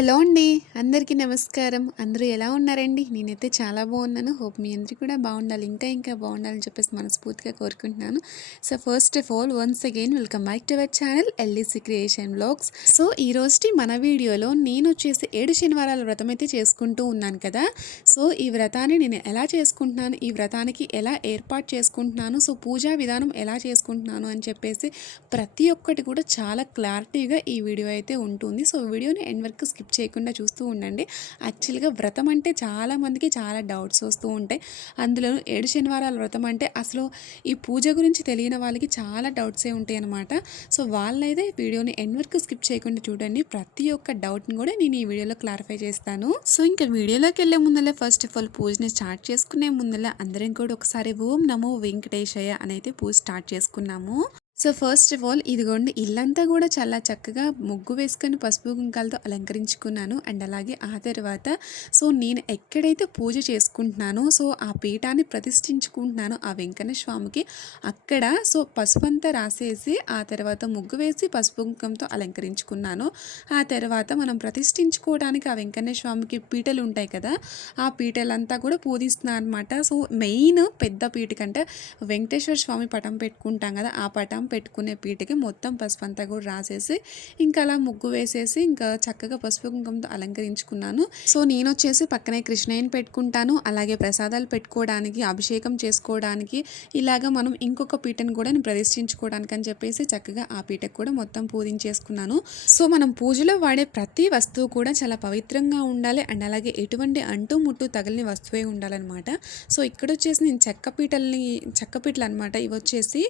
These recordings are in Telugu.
హలో అండి. అందరికీ నమస్కారం. అందరూ ఎలా ఉన్నారండి? నేనైతే చాలా బాగున్నాను. హోప్ మీ అందరికీ కూడా బాగుండాలి. ఇంకా ఇంకా బాగుండాలని చెప్పేసి మనస్ఫూర్తిగా కోరుకుంటున్నాను. So first of all once again welcome back to our channel L E C creation blogs so ఈ రోజుటి మన వీడియోలో నేను వచ్చేసి ఏడు శనివారాల వ్రతం అయితే చేసుకుంటూ ఉన్నాను కదా. సో ఈ వ్రతాన్ని నేను ఎలా చేసుకుంటున్నాను? ఈ వ్రతానికి ఎలా ఏర్పాటు చేసుకుంటున్నాను? సో పూజా విధానం ఎలా చేసుకుంటున్నాను? అని చెప్పేసి ప్రతి ఒక్కటి కూడా చాలా క్లారిటీగా ఈ వీడియో అయితే ఉంటుంది. సో వీడియోని ఎండ్ వరకు స్కిప్ చేయకుండా చూస్తూ ఉండండి. యాక్చువల్గా వ్రతం అంటే చాలామందికి చాలా డౌట్స్ వస్తూ ఉంటాయి. అందులో ఏడు శనివారాల వ్రతం అంటే అసలు ఈ పూజ గురించి తెలియని వాళ్ళకి చాలా డౌట్సే ఉంటాయి అనమాట సో వాళ్ళైతే వీడియోని ఎండ్ వరకు స్కిప్ చేయకుండా చూడండి. ప్రతి ఒక్క డౌట్ని కూడా నేను ఈ వీడియోలో క్లారిఫై చేస్తాను. సో ఇంకా వీడియోలోకి వెళ్ళే ముందలే ఫస్ట్ ఆఫ్ ఆల్ పూజని స్టార్ట్ చేసుకునే ముందలే అందరం కూడా ఒకసారి ఓం నమో వెంకటేశయ్య అని అయితే పూజ స్టార్ట్ చేసుకున్నాము. సో ఫస్ట్ ఆఫ్ ఆల్ ఇదిగోండి ఇల్లంతా కూడా చాలా చక్కగా ముగ్గు వేసుకొని పసుపు కుంకాలతో అలంకరించుకున్నాను. అండ్ అలాగే ఆ తర్వాత సో నేను ఎక్కడైతే పూజ చేసుకుంటున్నానో సో ఆ పీఠాన్ని ప్రతిష్ఠించుకుంటున్నానో ఆ వెంకన్న స్వామికి అక్కడ సో పసుపు అంతా రాసేసి ఆ తర్వాత ముగ్గు వేసి పసుపు కుంకంతో అలంకరించుకున్నాను. ఆ తర్వాత మనం ప్రతిష్ఠించుకోవడానికి ఆ వెంకన్న స్వామికి పీటలు ఉంటాయి కదా ఆ పీటలంతా కూడా పూజిస్తున్నాను అనమాట సో మెయిన్ పెద్ద పీట కంటే వెంకటేశ్వర స్వామి పటం పెట్టుకుంటాం కదా ఆ పటం పెట్టుకునే పీటకి మొత్తం పసుపు అంతా కూడా రాసేసి ఇంకా అలా ముగ్గు వేసేసి ఇంకా చక్కగా పసుపు కుంకుమతో అలంకరించుకున్నాను. సో నేను వచ్చేసి పక్కనే కృష్ణయ్యని పెట్టుకుంటాను. అలాగే ప్రసాదాలు పెట్టుకోవడానికి అభిషేకం చేసుకోవడానికి ఇలాగా మనం ఇంకొక పీటను కూడా నేను ప్రదర్శించుకోవడానికి అని చెప్పేసి చక్కగా ఆ పీటకు కూడా మొత్తం పూజించేసుకున్నాను. సో మనం పూజలో వాడే ప్రతి వస్తువు కూడా చాలా పవిత్రంగా ఉండాలి అండ్ అలాగే ఎటువంటి అంటు ముట్టు తగిలిన వస్తువే ఉండాలన్నమాట. సో ఇక్కడ వచ్చేసి నేను చెక్క పీటల్ని చెక్క పీటలు అనమాట ఇవి వచ్చేసి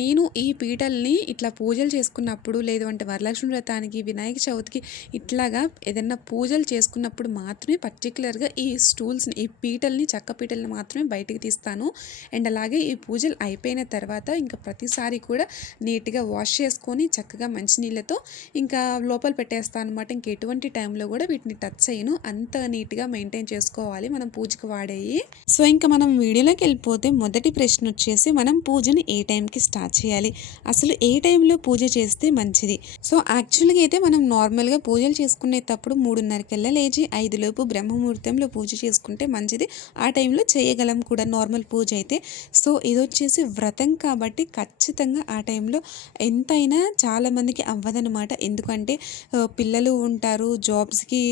నేను ఈ పీటల్ని ఇట్లా పూజలు చేసుకున్నప్పుడు లేదు అంటే వరలక్ష్మి వ్రతానికి వినాయక చవితికి ఇట్లాగా ఏదైనా పూజలు చేసుకున్నప్పుడు మాత్రమే పర్టికులర్గా ఈ స్టూల్స్ని ఈ పీటల్ని చక్క పీటల్ని మాత్రమే బయటికి తీస్తాను. అండ్ అలాగే ఈ పూజలు అయిపోయిన తర్వాత ఇంకా ప్రతిసారి కూడా నీట్గా వాష్ చేసుకొని చక్కగా మంచినీళ్ళతో ఇంకా లోపల పెట్టేస్తాను అనమాట ఇంక ఎటువంటి టైంలో కూడా వీటిని టచ్ చేయను. అంత నీట్గా మెయింటైన్ చేసుకోవాలి మనం పూజకు వాడేవి సో ఇంకా మనం వీడియోలోకి వెళ్ళిపోతే మొదటి ప్రశ్న వచ్చేసి మనం పూజని ఏ టైంకి స్టార్ట్ చేయాలి? అసలు ఏ టైంలో పూజ చేస్తే మంచిది? సో యాక్చువల్గా అయితే మనం నార్మల్గా పూజలు చేసుకునేటప్పుడు మూడున్నరకెల్లా లేచి ఐదులోపు బ్రహ్మముహూర్తంలో పూజ చేసుకుంటే మంచిది. ఆ టైంలో చేయగలం కూడా నార్మల్ పూజ అయితే. సో ఇది వచ్చేసి వ్రతం కాబట్టి ఖచ్చితంగా ఆ టైంలో ఎంతైనా చాలామందికి అవ్వదనమాట ఎందుకంటే పిల్లలు ఉంటారు జాబ్స్కి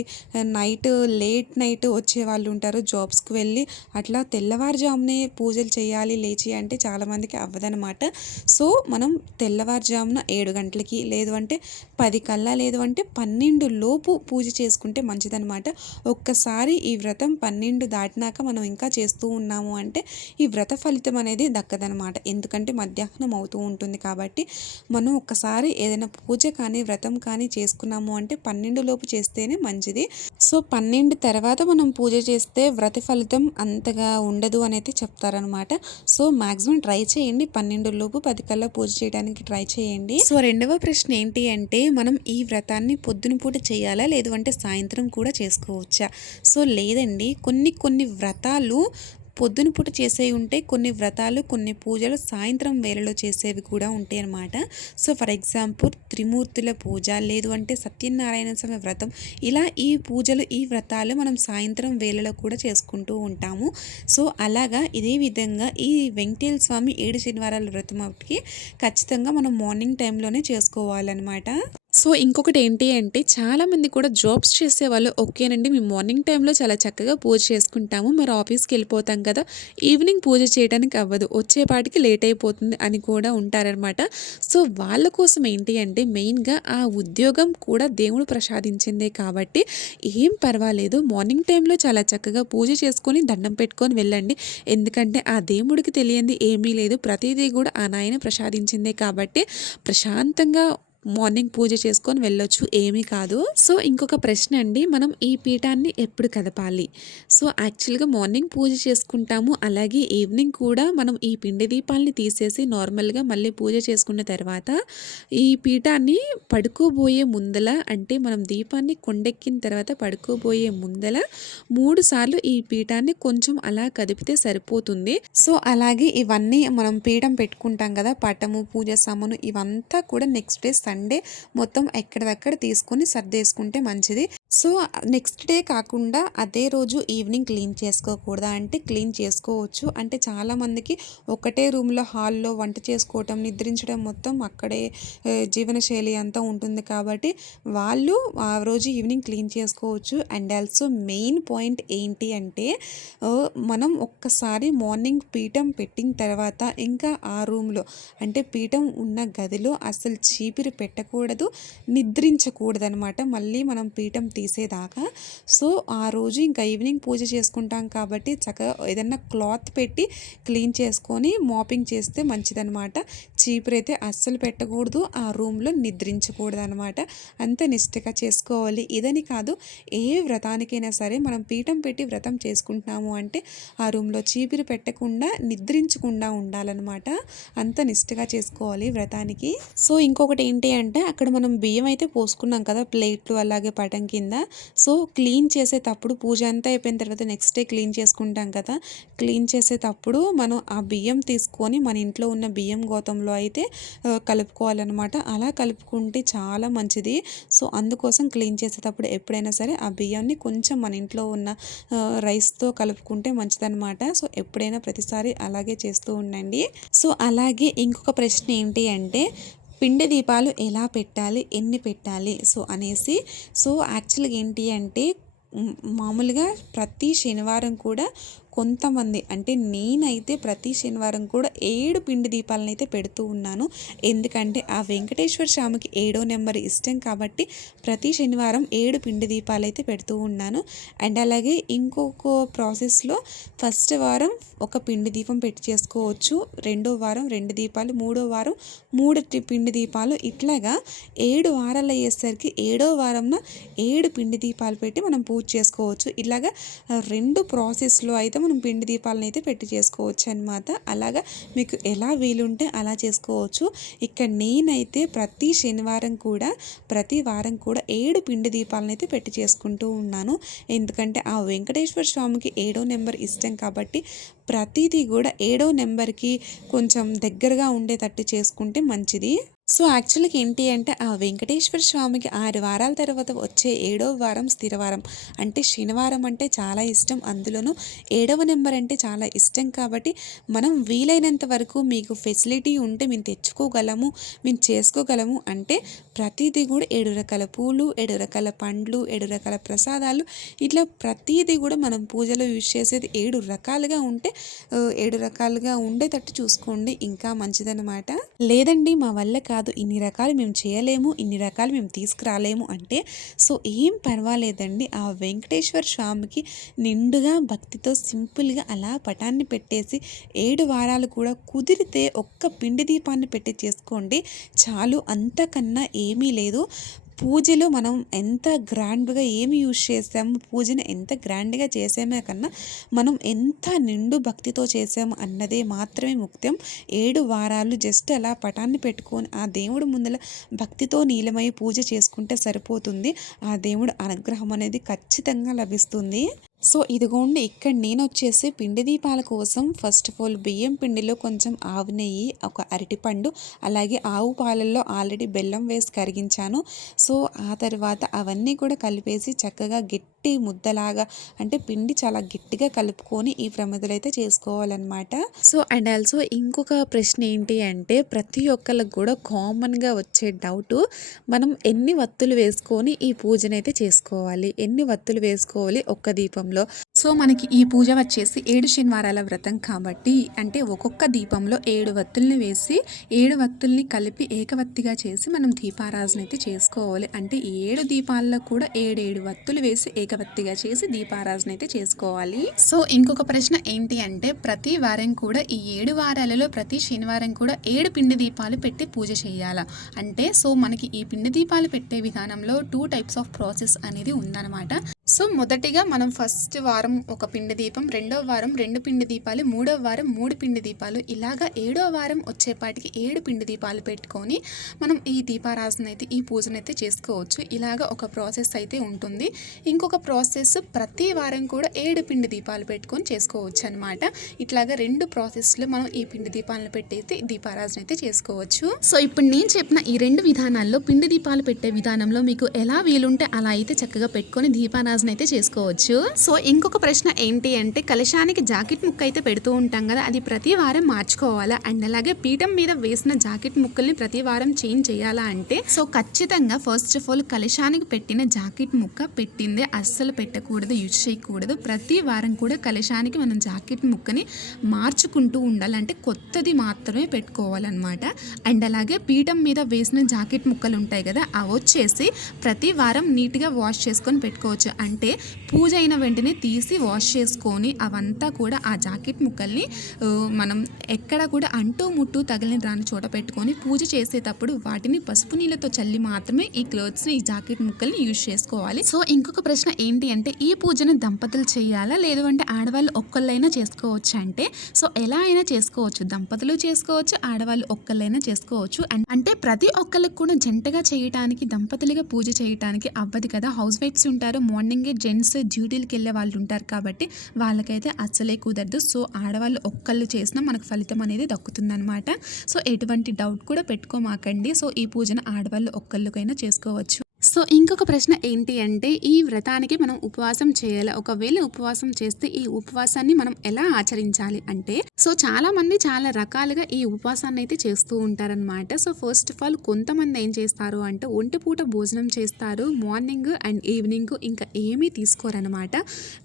నైట్ లేట్ నైట్ వచ్చే వాళ్ళు ఉంటారు జాబ్స్కి వెళ్ళి అట్లా తెల్లవారుజామునే పూజలు చేయాలి లేచి అంటే చాలామందికి అవ్వదనమాట సో మనం తెల్లవారుజామున ఏడు గంటలకి లేదు అంటే పది కల్లా లేదు అంటే పన్నెండు లోపు పూజ చేసుకుంటే మంచిదనమాట ఒక్కసారి ఈ వ్రతం పన్నెండు దాటినాక మనం ఇంకా చేస్తూ ఉన్నాము అంటే ఈ వ్రత ఫలితం అనేది దక్కదనమాట ఎందుకంటే మధ్యాహ్నం అవుతూ ఉంటుంది కాబట్టి మనం ఒక్కసారి ఏదైనా పూజ కానీ వ్రతం కానీ చేసుకున్నాము అంటే పన్నెండు లోపు చేస్తేనే మంచిది. సో పన్నెండు తర్వాత మనం పూజ చేస్తే వ్రత ఫలితం అంతగా ఉండదు అనేది చెప్తారనమాట సో మాక్సిమం ట్రై చేయండి. పన్నెండు లోపు పది కల్లా పూజ చేయడానికి ట్రై చేయండి. సో రెండవ ప్రశ్న ఏంటి అంటే మనం ఈ వ్రతాన్ని పొద్దున పూట చేయాలా? లేదు అంటే సాయంత్రం కూడా చేసుకోవచ్చా? సో లేదండి. కొన్ని కొన్ని వ్రతాలు పొద్దున పూట చేసేవి ఉంటే కొన్ని వ్రతాలు కొన్ని పూజలు సాయంత్రం వేళలో చేసేవి కూడా ఉంటాయి అన్నమాట. సో ఫర్ ఎగ్జాంపుల్ త్రిమూర్తుల పూజ లేదు అంటే సత్యనారాయణ స్వామి వ్రతం ఇలా ఈ పూజలు ఈ వ్రతాలు మనం సాయంత్రం వేళలో కూడా చేసుకుంటూ ఉంటాము. సో అలాగా ఇదే విధంగా ఈ వెంకటేశ్వర స్వామి ఏడు శనివారాల వ్రతం అప్పటికి ఖచ్చితంగా మనం మార్నింగ్ టైంలోనే చేసుకోవాలన్నమాట. సో ఇంకొకటి ఏంటి అంటే చాలామంది కూడా జాబ్స్ చేసేవాళ్ళు ఓకేనండి. మేము మార్నింగ్ టైంలో చాలా చక్కగా పూజ చేసుకుంటాము. మరి ఆఫీస్కి వెళ్ళిపోతాం కదా ఈవినింగ్ పూజ చేయడానికి అవ్వదు. వచ్చేపాటికి లేట్ అయిపోతుంది అని కూడా ఉంటారనమాట సో వాళ్ళ కోసం ఏంటి అంటే మెయిన్గా ఆ ఉద్యోగం కూడా దేవుడు ప్రసాదించిందే కాబట్టి ఏం పర్వాలేదు. మార్నింగ్ టైంలో చాలా చక్కగా పూజ చేసుకొని దండం పెట్టుకొని వెళ్ళండి. ఎందుకంటే ఆ దేవుడికి తెలియంది ఏమీ లేదు. ప్రతిదీ కూడా ఆ నాయన ప్రసాదించిందే కాబట్టి ప్రశాంతంగా మార్నింగ్ పూజ చేసుకొని వెళ్ళొచ్చు ఏమీ కాదు. సో ఇంకొక ప్రశ్న అండి మనం ఈ పీఠాన్ని ఎప్పుడు కదపాలి? సో యాక్చువల్గా మార్నింగ్ పూజ చేసుకుంటాము అలాగే ఈవినింగ్ కూడా మనం ఈ పిండి దీపాలని తీసేసి నార్మల్గా మళ్ళీ పూజ చేసుకున్న తర్వాత ఈ పీఠాన్ని పడుకోబోయే ముందల అంటే మనం దీపాన్ని కొండెక్కిన తర్వాత పడుకోబోయే ముందల మూడు సార్లు ఈ పీఠాన్ని కొంచెం అలా కదిపితే సరిపోతుంది. సో అలాగే ఇవన్నీ మనం పీఠం పెట్టుకుంటాం కదా పటము పూజ సామాను ఇవంతా కూడా నెక్స్ట్ డే సండే మొత్తం ఎక్కడిదక్కడ తీసుకొని సర్దేసుకుంటే మంచిది. సో నెక్స్ట్ డే కాకుండా అదే రోజు ఈవినింగ్ క్లీన్ చేసుకోకూడదా? అంటే క్లీన్ చేసుకోవచ్చు. అంటే చాలామందికి ఒకటే రూమ్లో హాల్లో వంట చేసుకోవటం నిద్రించడం మొత్తం అక్కడే జీవనశైలి అంతా ఉంటుంది కాబట్టి వాళ్ళు ఆ రోజు ఈవినింగ్ క్లీన్ చేసుకోవచ్చు. అండ్ ఆల్సో మెయిన్ పాయింట్ ఏంటి అంటే మనం ఒక్కసారి మార్నింగ్ పీఠం పెట్టిన తర్వాత ఇంకా ఆ రూమ్లో అంటే పీఠం ఉన్న గదిలో అసలు చీపిరి పెట్టకూడదు నిద్రించకూడదు అనమాట మళ్ళీ మనం పీఠం తీసేదాకా. సో ఆ రోజు ఇంకా ఈవినింగ్ పూజ చేసుకుంటాం కాబట్టి చక్కగా ఏదన్నా క్లాత్ పెట్టి క్లీన్ చేసుకొని మాపింగ్ చేస్తే మంచిదనమాట. చీపురు అయితే అస్సలు పెట్టకూడదు ఆ రూమ్లో నిద్రించకూడదు అనమాట అంత నిష్ఠగా చేసుకోవాలి. ఇదని కాదు ఏ వ్రతానికైనా సరే మనం పీఠం పెట్టి వ్రతం చేసుకుంటున్నాము అంటే ఆ రూమ్లో చీపురు పెట్టకుండా నిద్రించకుండా ఉండాలన్నమాట అంత నిష్ఠగా చేసుకోవాలి వ్రతానికి. సో ఇంకొకటి ఏంటి అంటే అక్కడ మనం బియ్యం అయితే పోసుకున్నాం కదా ప్లేట్లు అలాగే పటం కింద. సో క్లీన్ చేసేటప్పుడు పూజ అంతా అయిపోయిన తర్వాత నెక్స్ట్ డే క్లీన్ చేసుకుంటాం కదా. క్లీన్ చేసేటప్పుడు మనం ఆ బియ్యం తీసుకొని మన ఇంట్లో ఉన్న బియ్యం గోతంలో అయితే కలుపుకోవాలన్నమాట. అలా కలుపుకుంటే చాలా మంచిది. సో అందుకోసం క్లీన్ చేసేటప్పుడు ఎప్పుడైనా సరే ఆ బియ్యాన్ని కొంచెం మన ఇంట్లో ఉన్న రైస్తో కలుపుకుంటే మంచిదన్నమాట. సో ఎప్పుడైనా ప్రతిసారి అలాగే చేస్తూ ఉండండి. సో అలాగే ఇంకొక ప్రశ్న ఏంటి అంటే పిండి దీపాలు ఎలా పెట్టాలి ఎన్ని పెట్టాలి సో అనేసి సో యాక్చువల్గా ఏంటి అంటే మామూలుగా ప్రతి శనివారం కూడా కొంతమంది అంటే నేనైతే ప్రతి శనివారం కూడా ఏడు పిండి దీపాలను అయితే పెడుతూ ఉన్నాను. ఎందుకంటే ఆ వెంకటేశ్వర స్వామికి ఏడో నెంబర్ ఇష్టం కాబట్టి ప్రతి శనివారం ఏడు పిండి దీపాలు అయితే పెడుతూ ఉన్నాను. అండ్ అలాగే ఇంకొక ప్రాసెస్లో ఫస్ట్ వారం ఒక పిండి దీపం పెట్టి చేసుకోవచ్చు. రెండో వారం రెండు దీపాలు మూడో వారం మూడు పిండి దీపాలు. ఇట్లాగా ఏడు వారాలు అయ్యేసరికి ఏడో వారంన ఏడు పిండి దీపాలు పెట్టి మనం పూజ చేసుకోవచ్చు. ఇలాగా రెండు ప్రాసెస్లో అయితే మనం పిండి దీపాలను అయితే పెట్టి చేసుకోవచ్చు అనమాట అలాగా మీకు ఎలా వీలుంటే అలా చేసుకోవచ్చు. ఇక్కడ నేనైతే ప్రతి శనివారం కూడా ప్రతి వారం కూడా ఏడు పిండి దీపాలను అయితే పెట్టి చేసుకుంటూ ఉన్నాను. ఎందుకంటే ఆ వెంకటేశ్వర స్వామికి ఏడో నెంబర్ ఇష్టం కాబట్టి ప్రతిదీ కూడా ఏడో నెంబర్కి కొంచెం దగ్గరగా ఉండేటట్టు చేసుకుంటే మంచిది. సో యాక్చువల్గా ఏంటి అంటే ఆ వెంకటేశ్వర స్వామికి ఆరు వారాల తర్వాత వచ్చే ఏడవ వారం స్థిరవారం అంటే శనివారం అంటే చాలా ఇష్టం. అందులోనూ ఏడవ నెంబర్ అంటే చాలా ఇష్టం కాబట్టి మనం వీలైనంత వరకు మీకు ఫెసిలిటీ ఉంటే మేము తెచ్చుకోగలము మేము చేసుకోగలము. అంటే ప్రతిదీ కూడా ఏడు రకాల పూలు ఏడు రకాల పండ్లు ఏడు రకాల ప్రసాదాలు. ఇట్లా ప్రతిదీ కూడా మనం పూజలో యూజ్ చేసేది ఏడు రకాలుగా ఉంటే ఏడు రకాలుగా ఉండేటట్టు చూసుకోండి. ఇంకా మంచిదన్నమాట. లేదండి మా వల్ల కాదు. ఇన్ని రకాలు మేము చేయలేము ఇన్ని రకాలు మేము తీసుకురాలేము అంటే సో ఏం పర్వాలేదండి. ఆ వెంకటేశ్వర స్వామికి నిండుగా భక్తితో సింపుల్గా అలా పటాన్ని పెట్టేసి ఏడు వారాలు కూడా కుదిరితే ఒక్క పిండి దీపాన్ని పెట్టి చేసుకోండి. చాలు అంతకన్నా ఏమీ లేదు. పూజలో మనం ఎంత గ్రాండ్గా ఏమి యూజ్ చేసాము పూజను ఎంత గ్రాండ్గా చేసామే కన్నా మనం ఎంత నిండు భక్తితో చేసాము అన్నదే మాత్రమే ముఖ్యం. ఏడు వారాలు జస్ట్ అలా పటాన్ని పెట్టుకొని ఆ దేవుడు ముందల భక్తితో నీలమై పూజ చేసుకుంటే సరిపోతుంది. ఆ దేవుడు అనుగ్రహం అనేది ఖచ్చితంగా లభిస్తుంది. సో ఇదిగోండి ఇక్కడ నేను వచ్చేసి పిండి దీపాల కోసం ఫస్ట్ ఆఫ్ ఆల్ బియ్యం పిండిలో కొంచెం ఆవు నెయ్యి ఒక అరటిపండు అలాగే ఆవు పాలల్లో ఆల్రెడీ బెల్లం వేసి కరిగించాను. సో ఆ తర్వాత అవన్నీ కూడా కలిపేసి చక్కగా గట్టి ముద్దలాగా అంటే పిండి చాలా గట్టిగా కలుపుకొని ఈ ప్రమిదలు అయితే చేసుకోవాలన్నమాట. సో అండ్ ఆల్సో ఇంకొక ప్రశ్న ఏంటి అంటే ప్రతి ఒక్కరికి కూడా కామన్గా వచ్చే డౌట్ మనం ఎన్ని వత్తులు వేసుకొని ఈ పూజనైతే చేసుకోవాలి? ఎన్ని వత్తులు వేసుకోవాలి ఒక్క దీపం దీపంలో సో మనకి ఈ పూజ వచ్చేసి ఏడు శనివారాల వ్రతం కాబట్టి అంటే ఒక్కొక్క దీపంలో ఏడు వత్తుల్ని వేసి ఏడు వత్తుల్ని కలిపి ఏకవత్తిగా చేసి మనం దీపారాధన అయితే చేసుకోవాలి. అంటే ఈ ఏడు దీపాల్లో కూడా ఏడేడు వత్తులు వేసి ఏకవత్తిగా చేసి దీపారాధన అయితే చేసుకోవాలి. సో ఇంకొక ప్రశ్న ఏంటి అంటే ప్రతి వారం కూడా ఈ ఏడు వారాలలో ప్రతి శనివారం కూడా ఏడు పిండి దీపాలు పెట్టి పూజ చేయాలా? అంటే సో మనకి ఈ పిండి దీపాలు పెట్టే విధానంలో టూ టైప్స్ ఆఫ్ ప్రాసెస్ అనేది ఉందన్నమాట. సో మొదటిగా మనం ఫస్ట్ వారం వారం ఒక పిండి దీపం రెండో వారం రెండు పిండి దీపాలు మూడో వారం మూడు పిండి దీపాలు ఇలాగా ఏడో వారం వచ్చేపాటికి ఏడు పిండి దీపాలు పెట్టుకొని మనం ఈ దీపారాధన అయితే ఈ పూజను అయితే చేసుకోవచ్చు. ఇలాగ ఒక ప్రాసెస్ అయితే ఉంటుంది. ఇంకొక ప్రాసెస్ ప్రతి వారం కూడా ఏడు పిండి దీపాలు పెట్టుకొని చేసుకోవచ్చు అనమాట ఇట్లాగా రెండు ప్రాసెస్లో మనం ఈ పిండి దీపాలను పెట్టేసి దీపారాధన అయితే చేసుకోవచ్చు. సో ఇప్పుడు నేను చెప్పిన ఈ రెండు విధానాల్లో పిండి దీపాలు పెట్టే విధానంలో మీకు ఎలా వీలుంటే అలా అయితే చక్కగా పెట్టుకొని దీపారాధన అయితే చేసుకోవచ్చు. సో ఇంకొక ప్రశ్న ఏంటి అంటే కలశానికి జాకెట్ ముక్క అయితే పెడుతూ ఉంటాం కదా అది ప్రతి వారం మార్చుకోవాలా? అండ్ అలాగే పీఠం మీద వేసిన జాకెట్ ముక్కల్ని ప్రతి వారం చేంజ్ చేయాలా అంటే సో ఖచ్చితంగా ఫస్ట్ ఆఫ్ ఆల్ కలశానికి పెట్టిన జాకెట్ ముక్క పెట్టిందే అస్సలు పెట్టకూడదు యూజ్ చేయకూడదు. ప్రతి వారం కూడా కలశానికి మనం జాకెట్ ముక్కని మార్చుకుంటూ ఉండాలంటే కొత్తది మాత్రమే పెట్టుకోవాలన్నమాట. అండ్ అలాగే పీఠం మీద వేసిన జాకెట్ ముక్కలు ఉంటాయి కదా అవి వచ్చేసి ప్రతి వారం నీట్గా వాష్ చేసుకొని పెట్టుకోవచ్చు. అంటే పూజ అయిన వెంటనే తీసి వాష్ చేసుకొని అవంతా కూడా ఆ జాకెట్ ముక్కల్ని మనం ఎక్కడ కూడా అంటూ ముట్టు తగిలిన రాని చోట పెట్టుకొని పూజ చేసేటప్పుడు వాటిని పసుపు నీళ్ళతో చల్లి మాత్రమే ఈ క్లోత్స్ని ఈ జాకెట్ ముక్కల్ని యూజ్ చేసుకోవాలి. సో ఇంకొక ప్రశ్న ఏంటి అంటే ఈ పూజను దంపతులు చేయాలా? లేదు అంటే ఆడవాళ్ళు ఒక్కళ్ళైనా చేసుకోవచ్చు అంటే సో ఎలా అయినా చేసుకోవచ్చు. దంపతులు చేసుకోవచ్చు ఆడవాళ్ళు ఒక్కళ్ళైనా చేసుకోవచ్చు. అండ్ అంటే ప్రతి ఒక్కరికి కూడా జంటగా చేయటానికి దంపతులుగా పూజ చేయటానికి అవ్వదు కదా? హౌస్ వైఫ్స్ ఉంటారు మార్నింగే జెంట్స్ డ్యూటీలకు వెళ్ళే వాళ్ళు ఉంటారు కాబట్టి వాళ్ళకైతే అచ్చలే కుదరదు. సో ఆడవాళ్ళు ఒక్కళ్ళు చేసినా మనకు ఫలితం అనేది దక్కుతుందన్నమాట. సో ఎటువంటి డౌట్ కూడా పెట్టుకోమాకండి. సో ఈ పూజను ఆడవాళ్ళు ఒక్కళ్ళకైనా చేసుకోవచ్చు. సో ఇంకొక ప్రశ్న ఏంటి అంటే ఈ వ్రతానికి మనం ఉపవాసం చేయాలి? ఒకవేళ ఉపవాసం చేస్తే ఈ ఉపవాసాన్ని మనం ఎలా ఆచరించాలి అంటే సో చాలా మంది చాలా రకాలుగా ఈ ఉపవాసాన్ని అయితే చేస్తూ ఉంటారనమాట సో ఫస్ట్ ఆఫ్ ఆల్ కొంతమంది ఏం చేస్తారు అంటే ఒంటి పూట భోజనం చేస్తారు. మార్నింగ్ అండ్ ఈవినింగ్ ఇంకా ఏమీ తీసుకోరనమాట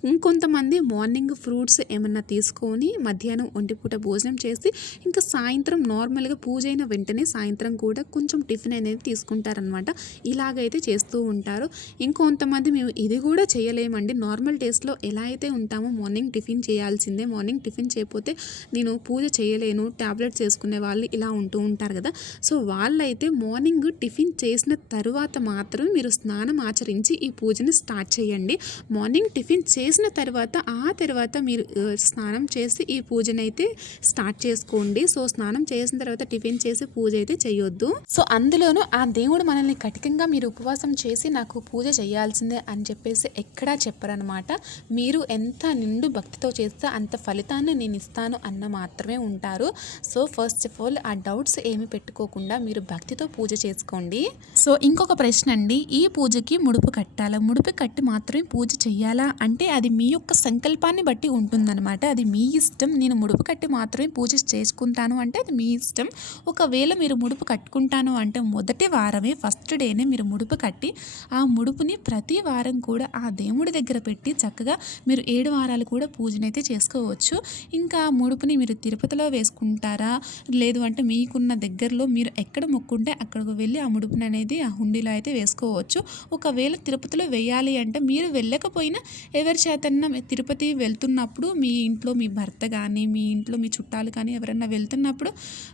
ఇంకొంతమంది మార్నింగ్ ఫ్రూట్స్ ఏమన్నా తీసుకొని మధ్యాహ్నం ఒంటి పూట భోజనం చేసి ఇంకా సాయంత్రం నార్మల్గా పూజ అయిన వెంటనే సాయంత్రం కూడా కొంచెం టిఫిన్ అనేది తీసుకుంటారనమాట ఇలాగైతే చేస్తూ ఉంటారు. ఇంకొంతమంది మేము ఇది కూడా చేయలేమండి. నార్మల్ డేస్లో ఎలా అయితే ఉంటామో మార్నింగ్ టిఫిన్ చేయాల్సిందే. మార్నింగ్ టిఫిన్ చేయకపోతే నేను పూజ చేయలేను. ట్యాబ్లెట్స్ వేసుకునే వాళ్ళు ఇలా ఉంటూ ఉంటారు కదా. సో వాళ్ళైతే మార్నింగ్ టిఫిన్ చేసిన తరువాత మాత్రమే మీరు స్నానం ఆచరించి ఈ పూజని స్టార్ట్ చేయండి. మార్నింగ్ టిఫిన్ చేసిన తర్వాత ఆ తర్వాత మీరు స్నానం చేసి ఈ పూజనైతే అయితే స్టార్ట్ చేసుకోండి. సో స్నానం చేసిన తర్వాత టిఫిన్ చేసి పూజ అయితే చేయొద్దు. సో అందులోనూ ఆ దేవుడు మనల్ని కఠినంగా మీరు ఉపవాసం చేసి నాకు పూజ చేయాల్సిందే అని చెప్పేసి ఎక్కడా చెప్పరనమాట మీరు ఎంత నిండు భక్తితో చేస్తే అంత ఫలితాన్ని నేను ఇస్తాను అన్న మాత్రమే ఉంటారు. సో ఫస్ట్ ఆఫ్ ఆల్ ఆ డౌట్స్ ఏమి పెట్టుకోకుండా మీరు భక్తితో పూజ చేసుకోండి. సో ఇంకొక ప్రశ్న అండి. ఈ పూజకి ముడుపు కట్టాలా? ముడుపు కట్టి మాత్రమే పూజ చేయాలా? అంటే అది మీ యొక్క సంకల్పాన్ని బట్టి ఉంటుందన్నమాట. అది మీ ఇష్టం. నేను ముడుపు కట్టి మాత్రమే పూజ చేసుకుంటాను అంటే అది మీ ఇష్టం. ఒకవేళ మీరు ముడుపు కట్టుకుంటాను అంటే మొదటి వారమే ఫస్ట్ డేనే మీరు ముడుపు కట్టి ఆ ముడుపుని ప్రతి వారం కూడా ఆ దేవుడి దగ్గర పెట్టి చక్కగా మీరు ఏడు వారాలు కూడా పూజనైతే చేసుకోవచ్చు. ఇంకా ఆ ముడుపుని మీరు తిరుపతిలో వేసుకుంటారా? లేదు అంటే మీకున్న దగ్గరలో మీరు ఎక్కడ మొక్కుంటే అక్కడికి వెళ్ళి ఆ ముడుపుని అనేది ఆ హుండీలో అయితే వేసుకోవచ్చు. ఒకవేళ తిరుపతిలో వేయాలి అంటే మీరు వెళ్ళకపోయినా ఎవరి చేతన్నా తిరుపతి వెళ్తున్నప్పుడు మీ ఇంట్లో మీ భర్త కానీ మీ ఇంట్లో మీ చుట్టాలు కానీ ఎవరైనా వెళ్తున్నప్పుడు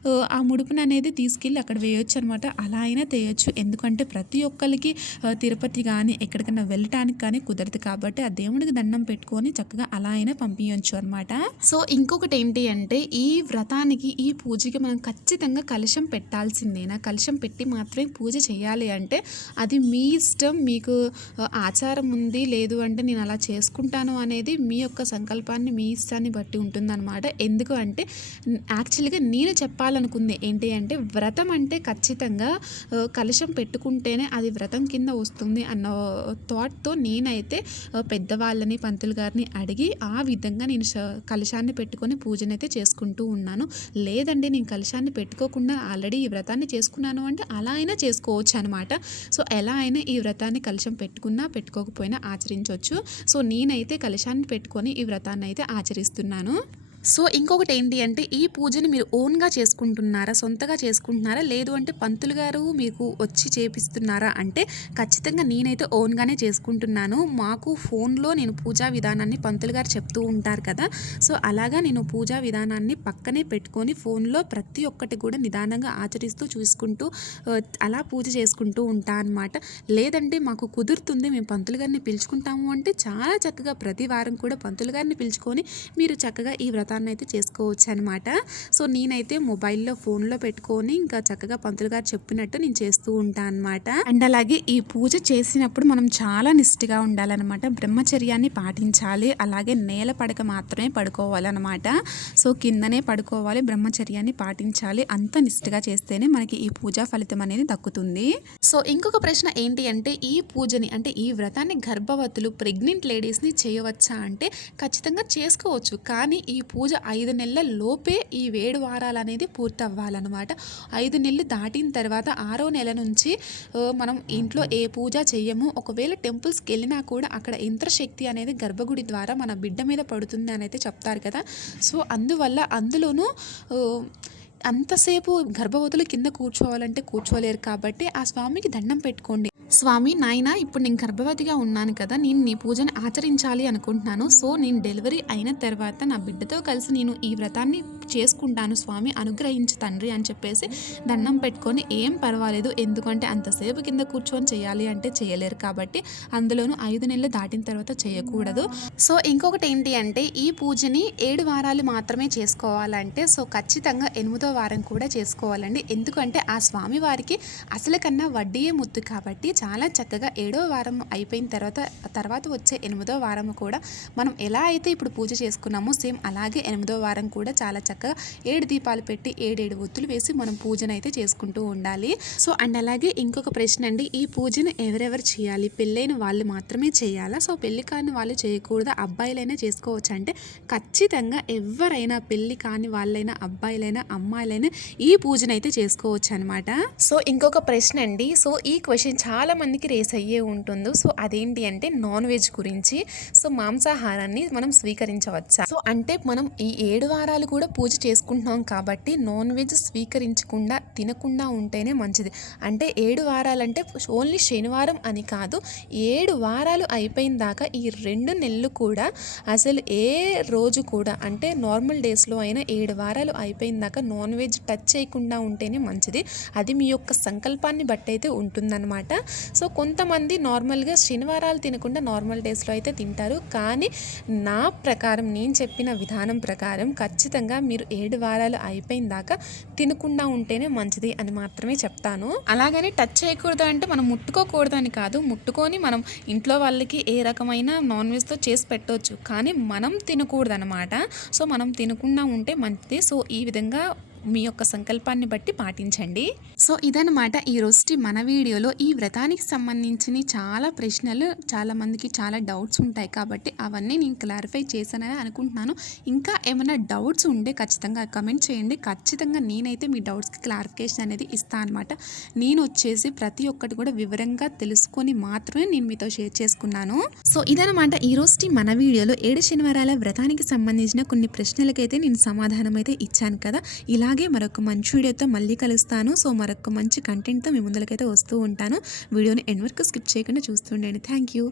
ఆ, ఆ ముడుపుని అనేది తీసుకెళ్ళి అక్కడ వేయొచ్చు అనమాట అలా అయినా తేయొచ్చు. ఎందుకంటే ప్రతి ఒక్కరికి ఆ, తిరుపతి కానీ ఎక్కడికైనా వెళ్ళటానికి కానీ కుదరదు కాబట్టి ఆ దేవుడికి దండం పెట్టుకొని చక్కగా అలా అయినా పంపించవచ్చు అనమాట సో ఇంకొకటి ఏంటి అంటే ఈ వ్రతానికి ఈ పూజకి మనం ఖచ్చితంగా కలశం పెట్టాల్సిందేనా కలశం పెట్టి మాత్రమే పూజ చేయాలి అంటే అది మీ ఇష్టం మీకు ఆచారం ఉంది లేదు అంటే నేను అలా చేసుకుంటాను అనేది మీ యొక్క సంకల్పాన్ని మీ ఇష్టాన్ని బట్టి ఉంటుందన్నమాట. ఎందుకు అంటే యాక్చువల్గా నేను చెప్పాలనుకుంది ఏంటి అంటే వ్రతం అంటే ఖచ్చితంగా కలుషం కలశం పెట్టుకుంటేనే అది వ్రతం కింద వస్తుంది అన్న థాట్తో నేనైతే పెద్దవాళ్ళని పంతులు గారిని అడిగి ఆ విధంగా నేను కలశాన్ని పెట్టుకొని పూజనైతే చేసుకుంటూ ఉన్నాను. లేదండి నేను కలశాన్ని పెట్టుకోకుండా ఆల్రెడీ ఈ వ్రతాన్ని చేసుకున్నాను అంటే అలా అయినా చేసుకోవచ్చు అనమాట సో ఎలా అయినా ఈ వ్రతాన్ని కలశం పెట్టుకున్నా పెట్టుకోకపోయినా ఆచరించవచ్చు సో నేనైతే కలశాన్ని పెట్టుకొని ఈ వ్రతాన్ని అయితే ఆచరిస్తున్నాను. సో ఇంకొకటి ఏంటి అంటే ఈ పూజని మీరు ఓన్గా చేసుకుంటున్నారా? సొంతగా చేసుకుంటున్నారా? లేదు అంటే పంతులు గారు మీకు వచ్చి చేపిస్తున్నారా? అంటే ఖచ్చితంగా నేనైతే ఓన్గానే చేసుకుంటున్నాను. మాకు ఫోన్లో నేను పూజా విధానాన్ని పంతులు గారు చెప్తూ ఉంటారు కదా. సో అలాగా నేను పూజా విధానాన్ని పక్కనే పెట్టుకొని ఫోన్లో ప్రతి ఒక్కటి కూడా నిదానంగా ఆచరిస్తూ చూసుకుంటూ అలా పూజ చేసుకుంటూ ఉంటా అనమాట లేదంటే మాకు కుదురుతుంది మేము పంతులు గారిని పిలుచుకుంటాము అంటే చాలా చక్కగా ప్రతి వారం కూడా పంతులు గారిని పిలుచుకొని మీరు చక్కగా ఈ వ్రత వ్రతాన్ని అయితే చేసుకోవచ్చు అనమాట సో నేనైతే మొబైల్లో ఫోన్లో పెట్టుకొని ఇంకా చక్కగా పంతులు గారు చెప్పినట్టు నేను చేస్తూ ఉంటాను అనమాట అండ్ అలాగే ఈ పూజ చేసినప్పుడు మనం చాలా నిష్ఠగా ఉండాలన్నమాట. బ్రహ్మచర్యాన్ని పాటించాలి. అలాగే నేల పడక మాత్రమే పడుకోవాలన్నమాట. సో కిందనే పడుకోవాలి బ్రహ్మచర్యాన్ని పాటించాలి. అంత నిష్ఠగా చేస్తేనే మనకి ఈ పూజా ఫలితం అనేది దక్కుతుంది. సో ఇంకొక ప్రశ్న ఏంటి అంటే ఈ పూజని అంటే ఈ వ్రతాన్ని గర్భవతులు ప్రెగ్నెంట్ లేడీస్ని చేయవచ్చా అంటే ఖచ్చితంగా చేసుకోవచ్చు. కానీ ఈ పూజ పూజ ఐదు నెలల లోపే ఈ వేడు వారాలు అనేది పూర్తి అవ్వాలన్నమాట ఐదు నెలలు దాటిన తర్వాత ఆరో నెల నుంచి మనం ఇంట్లో ఏ పూజ చెయ్యము. ఒకవేళ టెంపుల్స్కి వెళ్ళినా కూడా అక్కడ యంత్రశక్తి అనేది గర్భగుడి ద్వారా మన బిడ్డ మీద పడుతుంది అని అయితే చెప్తారు కదా. సో అందువల్ల అందులోనూ అంతసేపు గర్భవతులు కింద కూర్చోవాలంటే కూర్చోలేరు కాబట్టి ఆ స్వామికి దండం పెట్టుకోండి. స్వామి నాయన ఇప్పుడు నేను గర్భవతిగా ఉన్నాను కదా నేను నీ పూజను ఆచరించాలి అనుకుంటున్నాను. సో నేను డెలివరీ అయిన తర్వాత నా బిడ్డతో కలిసి నేను ఈ వ్రతాన్ని చేసుకుంటాను స్వామి అనుగ్రహించు తండ్రి అని చెప్పేసి దండం పెట్టుకొని ఏం పర్వాలేదు. ఎందుకంటే అంతసేపు కింద కూర్చొని చేయాలి అంటే చేయలేరు కాబట్టి అందులోనూ ఐదు నెలలు దాటిన తర్వాత చేయకూడదు. సో ఇంకొకటి ఏంటి అంటే ఈ పూజని ఏడు వారాలు మాత్రమే చేసుకోవాలంటే సో ఖచ్చితంగా ఎనిమిదో వారం కూడా చేసుకోవాలండి. ఎందుకంటే ఆ స్వామి వారికి అసలు కన్నా వడ్డీయే ముద్దు కాబట్టి చాలా చక్కగా ఏడో వారం అయిపోయిన తర్వాత తర్వాత వచ్చే ఎనిమిదో వారం కూడా మనం ఎలా అయితే ఇప్పుడు పూజ చేసుకున్నామో సేమ్ అలాగే ఎనిమిదో వారం కూడా చాలా చక్కగా ఏడు దీపాలు పెట్టి ఏడేడు ఒత్తులు వేసి మనం పూజను అయితే చేసుకుంటూ ఉండాలి. సో అండ్ అలాగే ఇంకొక ప్రశ్న అండి. ఈ పూజను ఎవరెవరు చేయాలి? పెళ్ళైన వాళ్ళు మాత్రమే చేయాలా? సో పెళ్ళి కాని వాళ్ళు చేయకూడదా? అబ్బాయిలైనా చేసుకోవచ్చు? అంటే ఖచ్చితంగా ఎవరైనా పెళ్ళి కాని వాళ్ళైనా అబ్బాయిలైనా అమ్మాయిలైనా ఈ పూజను అయితే చేసుకోవచ్చు అనమాట సో ఇంకొక ప్రశ్న అండి. సో ఈ క్వశ్చన్ చాలా మందికి రేస్ అయ్యే ఉంటుంది. సో అదేంటి అంటే నాన్ వెజ్ గురించి. సో మాంసాహారాన్ని మనం స్వీకరించవచ్చా? సో అంటే మనం ఈ ఏడు వారాలు కూడా పూజ చేసుకుంటున్నాం కాబట్టి నాన్ వెజ్ స్వీకరించకుండా తినకుండా ఉంటేనే మంచిది. అంటే ఏడు వారాలంటే ఓన్లీ శనివారం అని కాదు ఏడు వారాలు అయిపోయిన దాకా ఈ రెండు నెలలు కూడా అసలు ఏ రోజు కూడా అంటే నార్మల్ డేస్లో అయినా ఏడు వారాలు అయిపోయిన దాకా నాన్ వెజ్ టచ్ చేయకుండా ఉంటేనే మంచిది. అది మీ యొక్క సంకల్పాన్ని బట్టి అయితే ఉంటుందన్నమాట. సో కొంతమంది నార్మల్గా శనివారాలు తినకుండా నార్మల్ డేస్లో అయితే తింటారు. కానీ నా ప్రకారం నేను చెప్పిన విధానం ప్రకారం ఖచ్చితంగా మీరు ఏడు వారాలు అయిపోయిన దాకా తినకుండా ఉంటేనే మంచిది అని మాత్రమే చెప్తాను. అలాగని టచ్ చేయకూడదు అంటే మనం ముట్టుకోకూడదు అని కాదు. ముట్టుకొని మనం ఇంట్లో వాళ్ళకి ఏ రకమైన నాన్ వెజ్తో చేసి పెట్టవచ్చు కానీ మనం తినకూడదు అనమాట సో మనం తినకుండా ఉంటే మంచిది. సో ఈ విధంగా మీ యొక్క సంకల్పాన్ని బట్టి పాటించండి. సో ఇదనమాట ఈ రోజు మన వీడియోలో ఈ వ్రతానికి సంబంధించిన చాలా ప్రశ్నలు చాలా మందికి చాలా డౌట్స్ ఉంటాయి కాబట్టి అవన్నీ నేను క్లారిఫై చేశానని అనుకుంటున్నాను. ఇంకా ఏమైనా డౌట్స్ ఉంటే ఖచ్చితంగా కమెంట్ చేయండి. ఖచ్చితంగా నేనైతే మీ డౌట్స్కి క్లారిఫికేషన్ అనేది ఇస్తాను అనమాట నేను వచ్చేసి ప్రతి ఒక్కటి కూడా వివరంగా తెలుసుకొని మాత్రమే నేను మీతో షేర్ చేసుకున్నాను. సో ఇదనమాట ఈ రోజు మన వీడియోలో ఏడు శనివారాల వ్రతానికి సంబంధించిన కొన్ని ప్రశ్నలకైతే నేను సమాధానం అయితే ఇచ్చాను కదా. ఇలా ఇలాగే మరొక మంచి వీడియోతో మళ్ళీ కలుస్తాను. సో మరొక మంచి కంటెంట్తో మీ ముందరకైతే వస్తూ ఉంటాను. వీడియోని ఎండ్ వరకు స్కిప్ చేయకుండా చూస్తుండండి థ్యాంక్ యూ